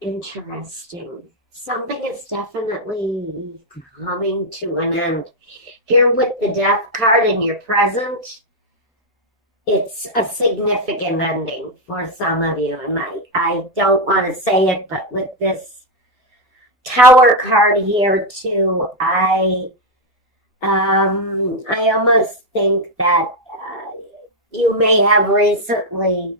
Interesting. Something is definitely coming to an end. Here with the death card in your present, it's a significant ending for some of you. And I don't want to say it, but with this Tower card here too, I almost think that you may have recently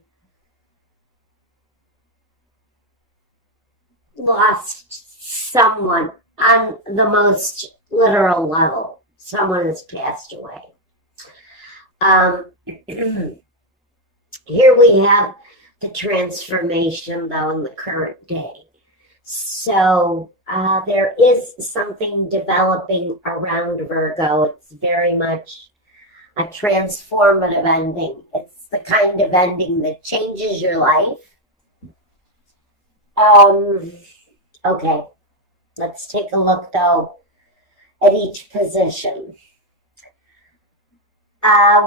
lost someone on the most literal level. Someone has passed away. Here we have the transformation, though, in the current day. So there is something developing around Virgo. It's very much a transformative ending. It's the kind of ending that changes your life. Okay, let's take a look, though, at each position.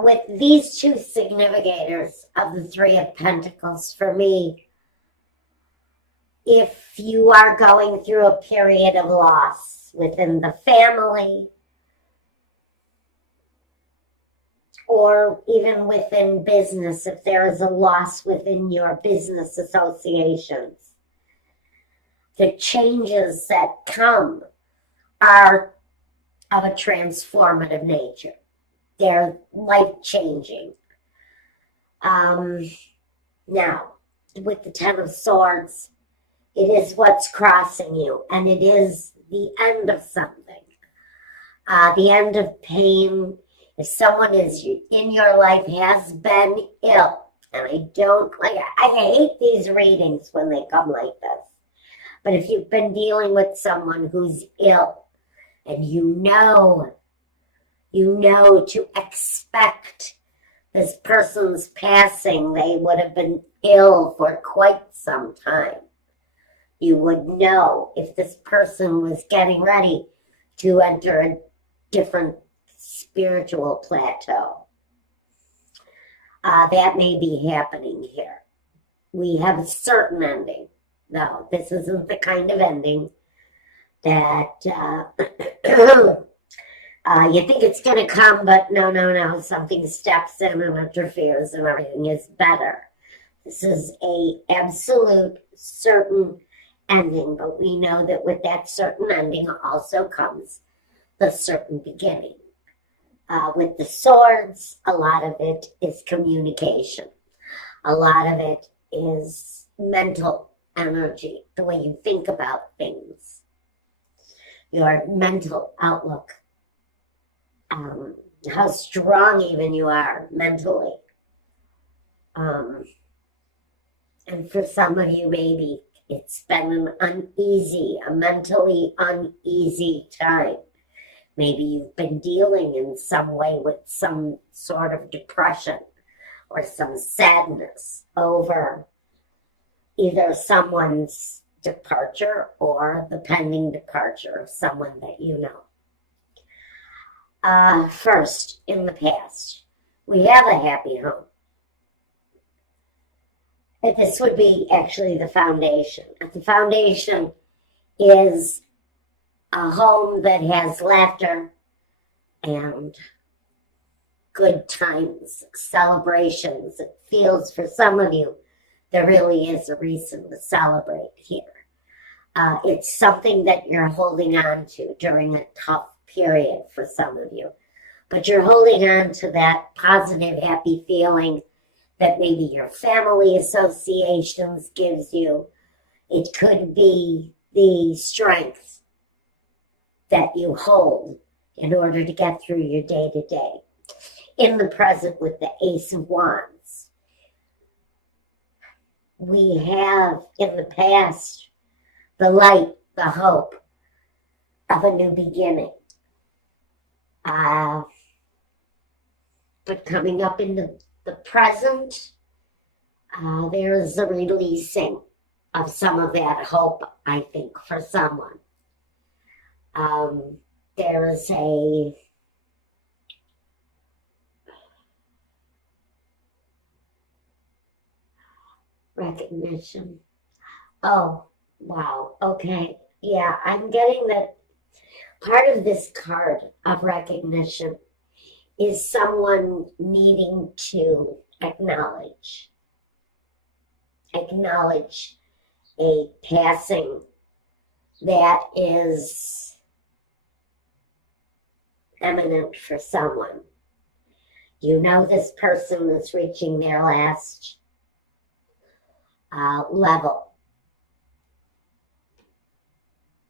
With these two significators of the Three of Pentacles, for me, if you are going through a period of loss within the family or even within business, if there is a loss within your business associations, the changes that come are of a transformative nature. They're life-changing. Now, with the Ten of Swords, it is what's crossing you, and it is the end of something. The end of pain. If someone is in your life has been ill, and I hate these readings when they come like this, but if you've been dealing with someone who's ill, and you know to expect this person's passing, they would have been ill for quite some time. You would know if this person was getting ready to enter a different spiritual plateau. That may be happening here. We have a certain ending. No, this isn't the kind of ending that you think it's going to come, but no. Something steps in and interferes and everything is better. This is a absolute certain ending, but we know that with that certain ending also comes the certain beginning. With the swords, a lot of it is communication. A lot of it is mental energy, the way you think about things, your mental outlook, how strong even you are mentally. And for some of you, maybe it's been a mentally uneasy time. Maybe you've been dealing in some way with some sort of depression or some sadness over either someone's departure or the pending departure of someone that you know. First, in the past, we have a happy home. This would be actually the foundation. The foundation is a home that has laughter and good times, celebrations. It feels for some of you there really is a reason to celebrate here. It's something that you're holding on to during a tough period for some of you. But you're holding on to that positive, happy feeling that maybe your family associations gives you. It could be the strength that you hold in order to get through your day-to-day. In the present with the Ace of Wands, we have in the past the light, the hope of a new beginning. But coming up into the present, there's a releasing of some of that hope, I think, for someone. There's a recognition. Oh, Wow. Okay. Yeah, I'm getting that part of this card of recognition is someone needing to acknowledge a passing that is imminent for someone. You know this person is reaching their last level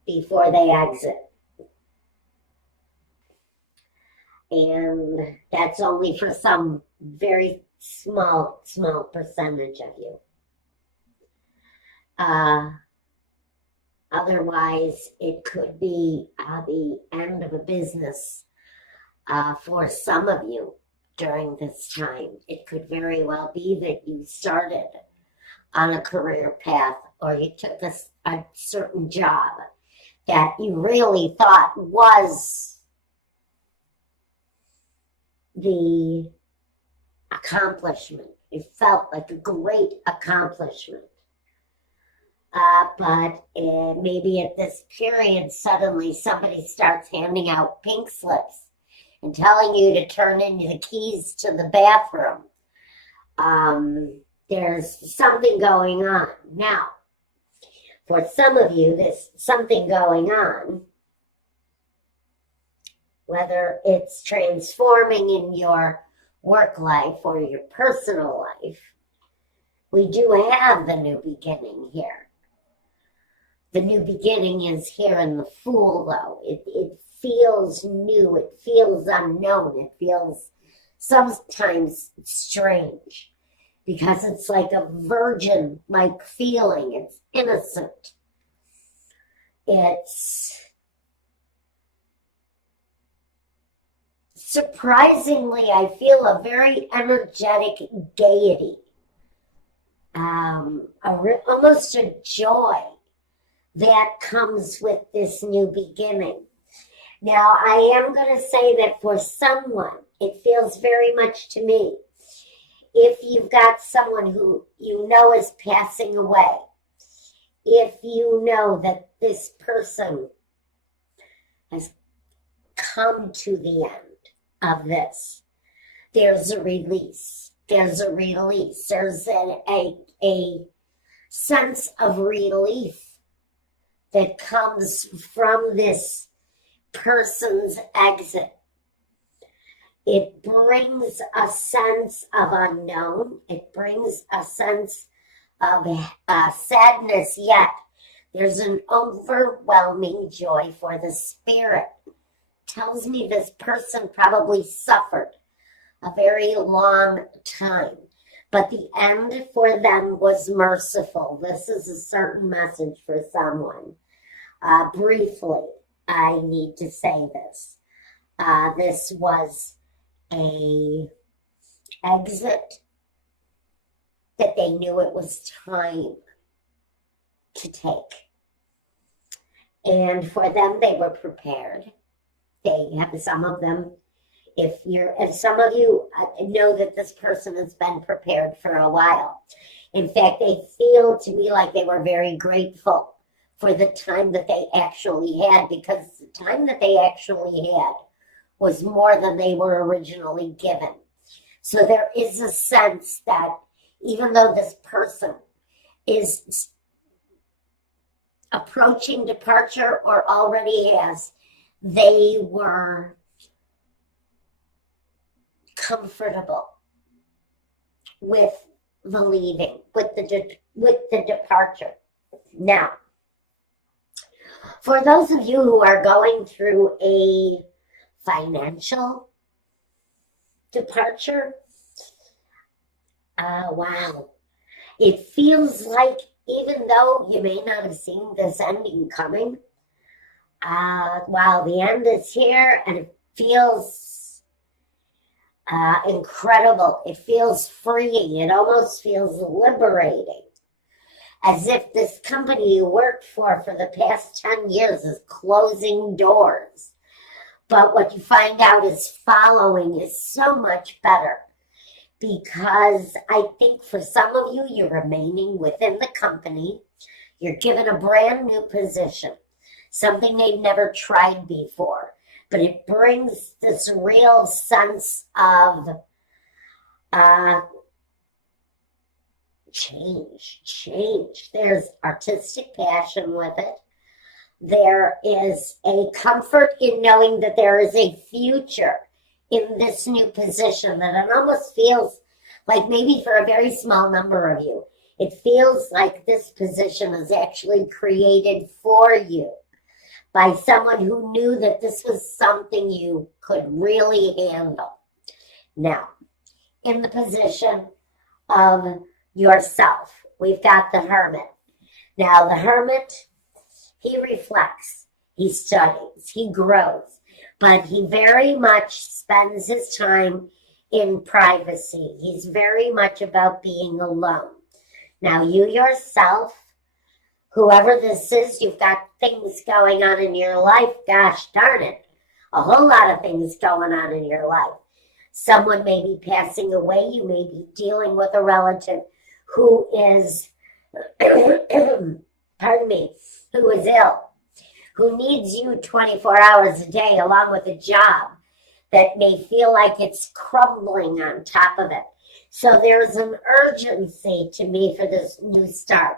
before they exit. And that's only for some very small percentage of you. Otherwise, it could be the end of a business for some of you during this time. It could very well be that you started on a career path, or you took a certain job that you really thought was the accomplishment. It felt like a great accomplishment. But maybe at this period, suddenly somebody starts handing out pink slips and telling you to turn in the keys to the bathroom. There's something going on. Now, for some of you, there's something going on, whether it's transforming in your work life or your personal life. We do have the new beginning here. The new beginning is here in the Fool, though. It feels new. It feels unknown. It feels sometimes strange because it's like a virgin-like feeling. It's innocent. It's surprisingly, I feel a very energetic gaiety, almost a joy that comes with this new beginning. Now, I am going to say that for someone, it feels very much to me, if you've got someone who you know is passing away, if you know that this person has come to the end of this, there's a release. There's a release. There's a sense of relief that comes from this person's exit. It brings a sense of unknown. It brings a sense of sadness, yet there's an overwhelming joy for the spirit. Tells me this person probably suffered a very long time, but the end for them was merciful. This is a certain message for someone. Briefly, I need to say this. This was a exit that they knew it was time to take. And for them, they were prepared. They have some of them. And some of you know that this person has been prepared for a while. In fact, they feel to me like they were very grateful for the time that they actually had, because the time that they actually had was more than they were originally given. So there is a sense that even though this person is approaching departure or already has, they were comfortable with the leaving, with the departure. Now, for those of you who are going through a financial departure, wow, it feels like, even though you may not have seen this ending coming, wow, the end is here, and it feels incredible. It feels freeing. It almost feels liberating, as if this company you worked for the past 10 years is closing doors. But what you find out is following is so much better, because I think for some of you, you're remaining within the company. You're given a brand new position, something they've never tried before, but it brings this real sense of change. There's artistic passion with it. There is a comfort in knowing that there is a future in this new position, that it almost feels like, maybe for a very small number of you, it feels like this position is actually created for you by someone who knew that this was something you could really handle. Now, in the position of yourself, we've got the Hermit. Now, the Hermit, he reflects, he studies, he grows, but he very much spends his time in privacy. He's very much about being alone. Now, you yourself, whoever this is, you've got things going on in your life. Gosh darn it, a whole lot of things going on in your life. Someone may be passing away. You may be dealing with a relative who is, pardon me, who is ill, who needs you 24 hours a day, along with a job that may feel like it's crumbling on top of it. So there's an urgency to me for this new start,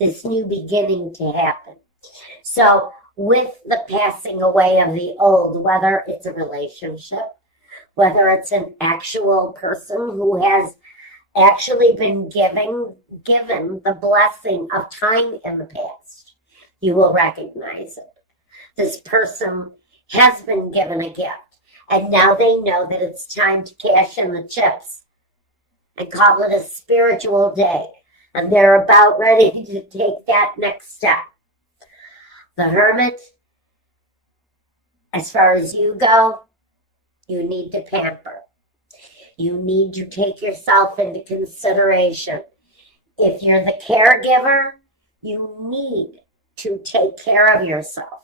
this new beginning to happen. So with the passing away of the old, whether it's a relationship, whether it's an actual person who has actually been given the blessing of time in the past, you will recognize it. This person has been given a gift, and now they know that it's time to cash in the chips and call it a spiritual day, and they're about ready to take that next step. The Hermit, as far as you go, you need to pamper. You need to take yourself into consideration. If you're the caregiver, you need to take care of yourself.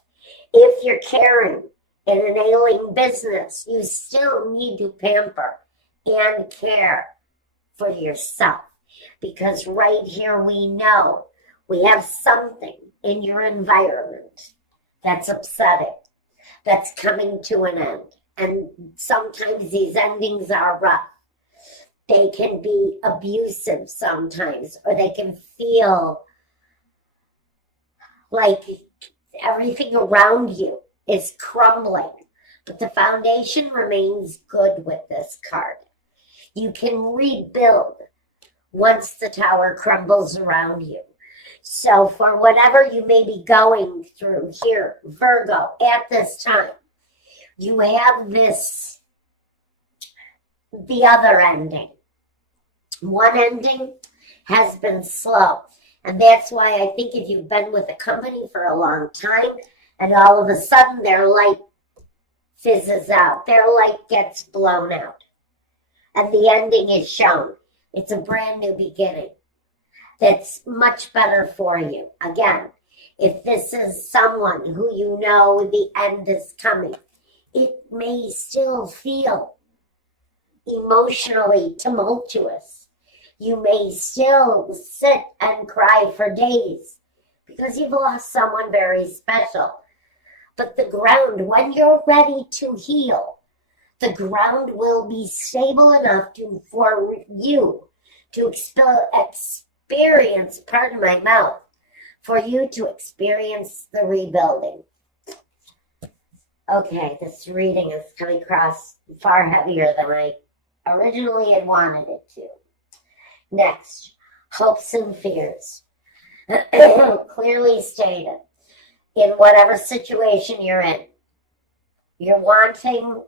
If you're caring in an ailing business, you still need to pamper and care for yourself. Because right here we know we have something in your environment that's upsetting, that's coming to an end. And sometimes these endings are rough. They can be abusive sometimes, or they can feel like everything around you is crumbling. But the foundation remains good with this card. You can rebuild once the tower crumbles around you. So for whatever you may be going through here, Virgo, at this time, you have this, the other ending. One ending has been slow. And that's why I think if you've been with a company for a long time and all of a sudden their light fizzes out, their light gets blown out, and the ending is shown, it's a brand new beginning that's much better for you. Again, if this is someone who you know the end is coming, it may still feel emotionally tumultuous. You may still sit and cry for days because you've lost someone very special. But the ground, when you're ready to heal, the ground will be stable enough for you to experience, pardon my mouth, for you to experience the rebuilding. Okay, this reading is coming across far heavier than I originally had wanted it to. Next, hopes and fears. Clearly stated, in whatever situation you're in, you're wanting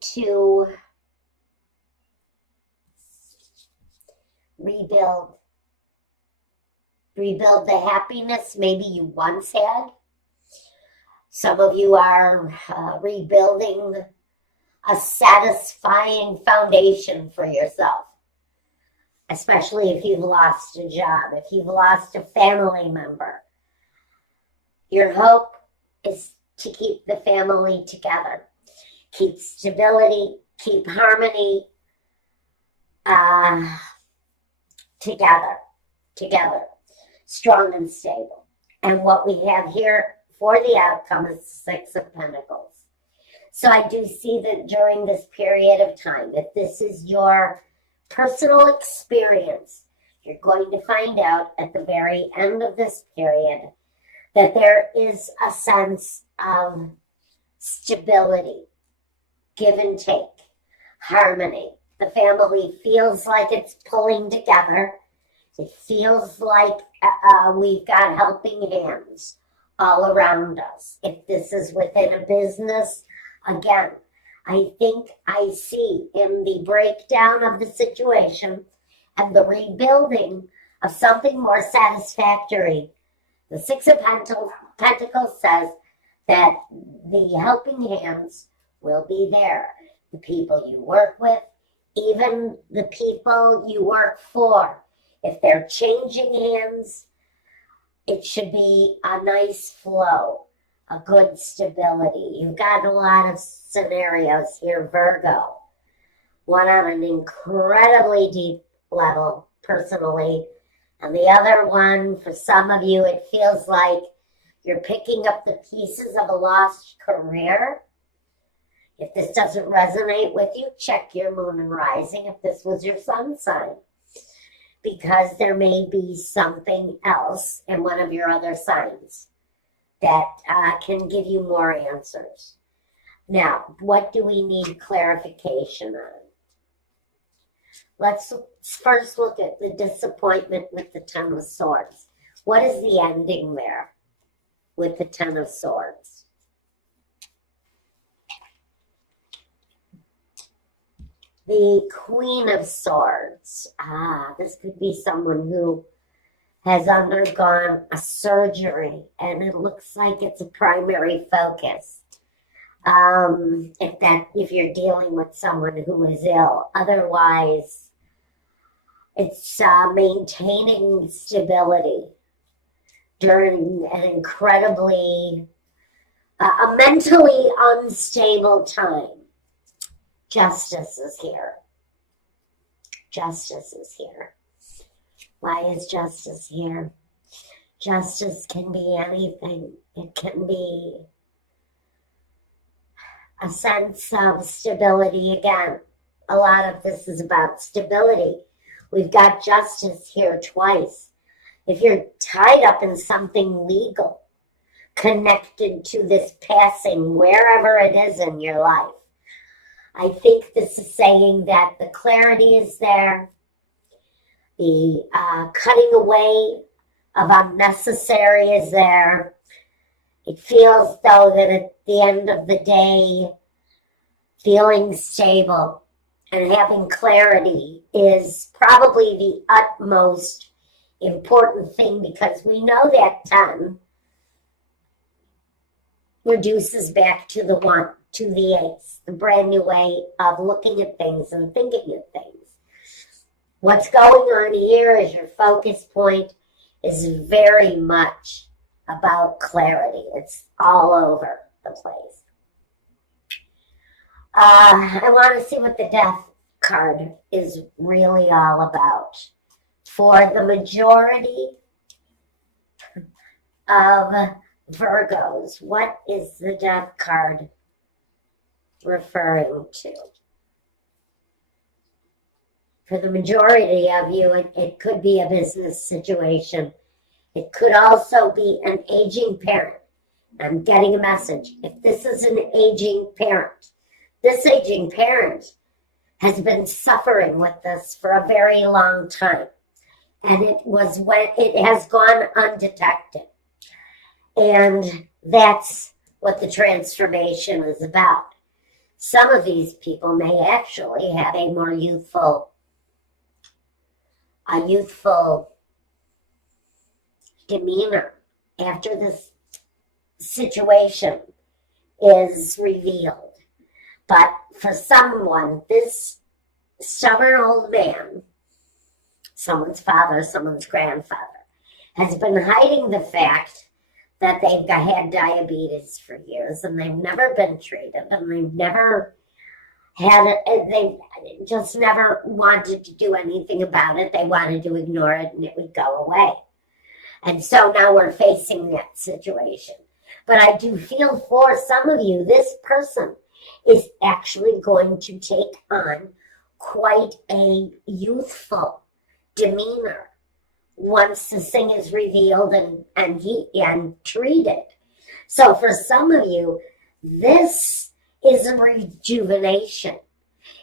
to rebuild the happiness maybe you once had. Some of you are rebuilding a satisfying foundation for yourself, especially if you've lost a job, if you've lost a family member. Your hope is to keep the family together, keep stability, keep harmony together, strong and stable. And what we have here for the outcome is the Six of Pentacles. So I do see that during this period of time, if this is your personal experience, you're going to find out at the very end of this period that there is a sense of stability, give and take, harmony. The family feels like it's pulling together. It feels like we've got helping hands all around us. If this is within a business, again, I think I see in the breakdown of the situation and the rebuilding of something more satisfactory. The Six of Pentacles says that the helping hands will be there. The people you work with, even the people you work for. If they're changing hands, it should be a nice flow, a good stability. You've got a lot of scenarios here, Virgo. One on an incredibly deep level, personally. And the other one, for some of you, it feels like you're picking up the pieces of a lost career. If this doesn't resonate with you, check your moon and rising if this was your sun sign. Because there may be something else in one of your other signs that can give you more answers. Now, what do we need clarification on? Let's first look at the disappointment with the Ten of Swords. What is the ending there with the Ten of Swords? The Queen of Swords. This could be someone who has undergone a surgery and it looks like it's a primary focus. If you're dealing with someone who is ill. Otherwise, it's maintaining stability during an incredibly, a mentally unstable time. Justice is here. Justice is here. Why is justice here? Justice can be anything. It can be a sense of stability again. A lot of this is about stability. We've got justice here twice. If you're tied up in something legal, connected to this passing, wherever it is in your life, I think this is saying that the clarity is there, the cutting away of unnecessary is there. It feels, though, that at the end of the day, feeling stable and having clarity is probably the utmost important thing, because we know that 10 reduces back to the 1, to the 8, the brand new way of looking at things and thinking of things. What's going on here is your focus point is very much about clarity. It's all over the place. I want to see what the Death card is really all about. For the majority of Virgos, what is the Death card referring to? For the majority of you, it could be a business situation. It could also be an aging parent. I'm getting a message. If this is an aging parent, this aging parent has been suffering with this for a very long time. And it has gone undetected. And that's what the transformation is about. Some of these people may actually have a more youthful demeanor after this situation is revealed. But for someone, this stubborn old man, someone's father, someone's grandfather, has been hiding the fact that they've had diabetes for years and they've never been treated and they've never had it, they just never wanted to do anything about it. They wanted to ignore it and it would go away. And so now we're facing that situation. But I do feel for some of you, this person is actually going to take on quite a youthful demeanor once this thing is revealed and treated. So for some of you, this is a rejuvenation.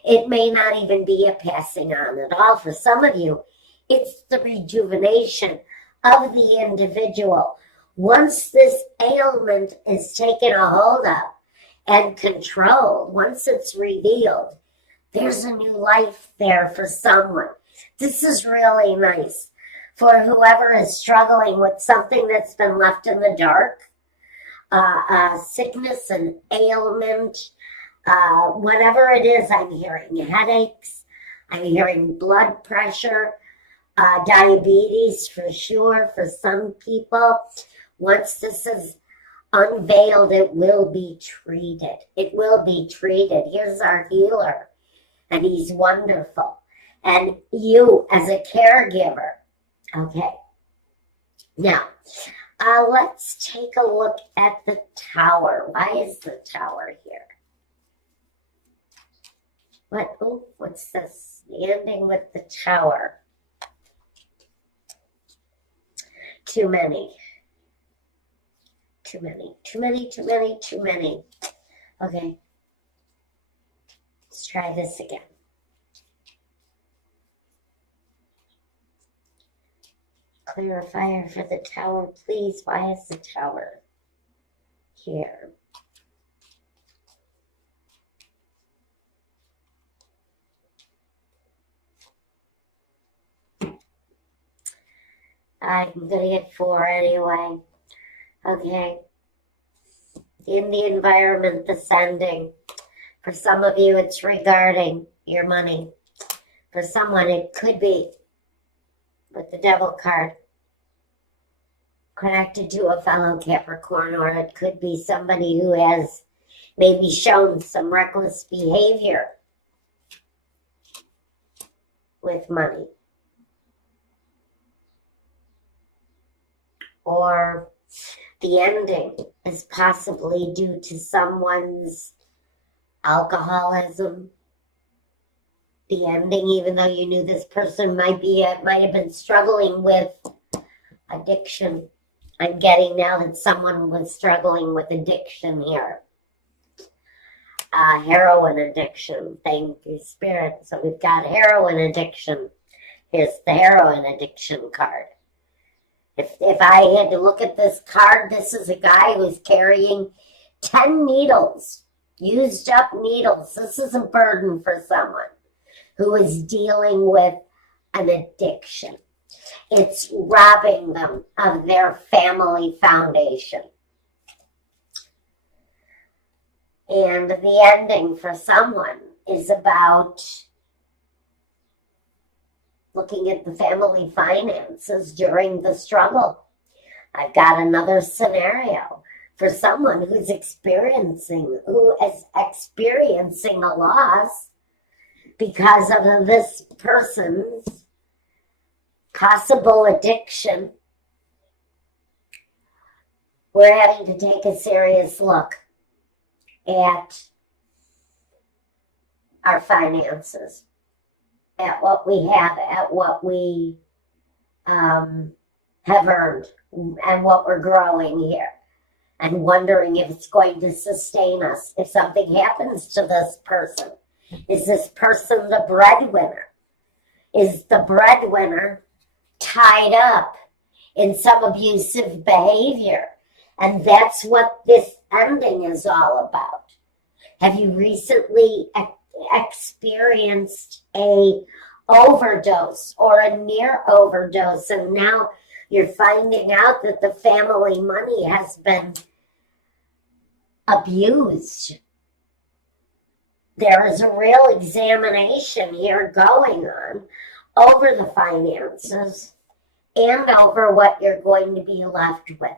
It may not even be a passing on at all. For some of you, it's the rejuvenation of the individual. Once this ailment is taken a hold of and controlled, once it's revealed, there's a new life there for someone. This is really nice for whoever is struggling with something that's been left in the dark, sickness and ailment, whatever it is. I'm hearing headaches, I'm hearing blood pressure, diabetes for sure for some people. Once this is unveiled, it will be treated. It will be treated. Here's our healer, and he's wonderful. And you as a caregiver. Okay. Now, let's take a look at the Tower. Why is the Tower here? What's this? The ending with the Tower. Too many. Too many. Okay. Let's try this again. Clarifier for the Tower, please. Why is the Tower here? I'm going to get 4 anyway. Okay. In the environment, descending. For some of you, it's regarding your money. For someone, it could be with the Devil card connected to a fellow Capricorn, or it could be somebody who has maybe shown some reckless behavior with money. Or the ending is possibly due to someone's alcoholism. The ending, even though you knew this person might have been struggling with addiction. I'm getting now that someone was struggling with addiction here. Heroin addiction. Thank you, Spirit. So we've got heroin addiction. Here's the heroin addiction card. If I had to look at this card, this is a guy who's carrying 10 needles, used up needles. This is a burden for someone who is dealing with an addiction. It's robbing them of their family foundation. And the ending for someone is about looking at the family finances during the struggle. I've got another scenario for someone who is experiencing a loss because of this person's possible addiction. We're having to take a serious look at our finances, at what we have, at what we have earned, and what we're growing here, and wondering if it's going to sustain us. If something happens to this person, is this person the breadwinner? Is the breadwinner tied up in some abusive behavior? And that's what this ending is all about. Have you recently experienced a overdose or a near overdose, and now you're finding out that the family money has been abused? There is a real examination here going on over the finances and over what you're going to be left with.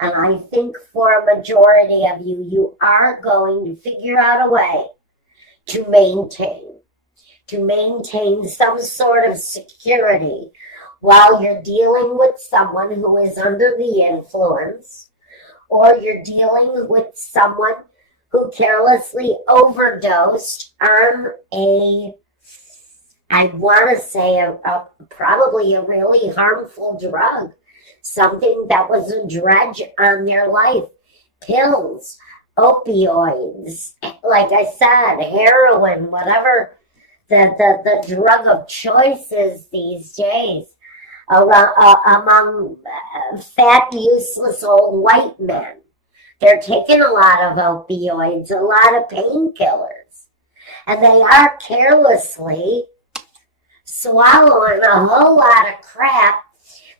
And I think for a majority of you, you are going to figure out a way to maintain some sort of security while you're dealing with someone who is under the influence, or you're dealing with someone who carelessly overdosed on I want to say probably a really harmful drug, something that was a dredge on their life, pills, opioids, like I said, heroin, whatever the drug of choice is these days among fat, useless old white men. They're taking a lot of opioids, a lot of painkillers, and they are carelessly swallowing a whole lot of crap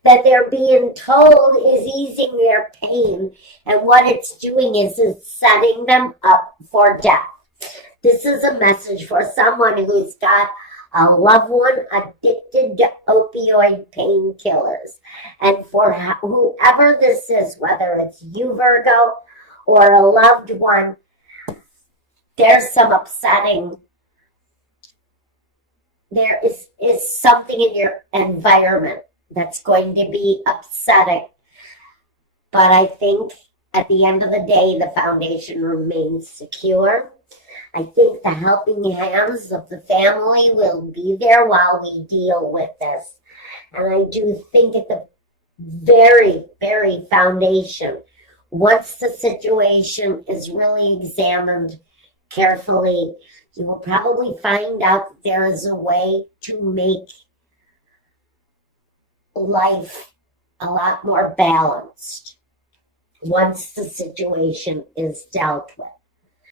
that they're being told is easing their pain, and what it's doing is it's setting them up for death. This is a message for someone who's got a loved one addicted to opioid painkillers. And for whoever this is, whether it's you, Virgo, or a loved one, there's some upsetting. There is something in your environment that's going to be upsetting. But I think at the end of the day, the foundation remains secure. I think the helping hands of the family will be there while we deal with this. And I do think at the very, very foundation, once the situation is really examined carefully, you will probably find out that there is a way to make life a lot more balanced once the situation is dealt with.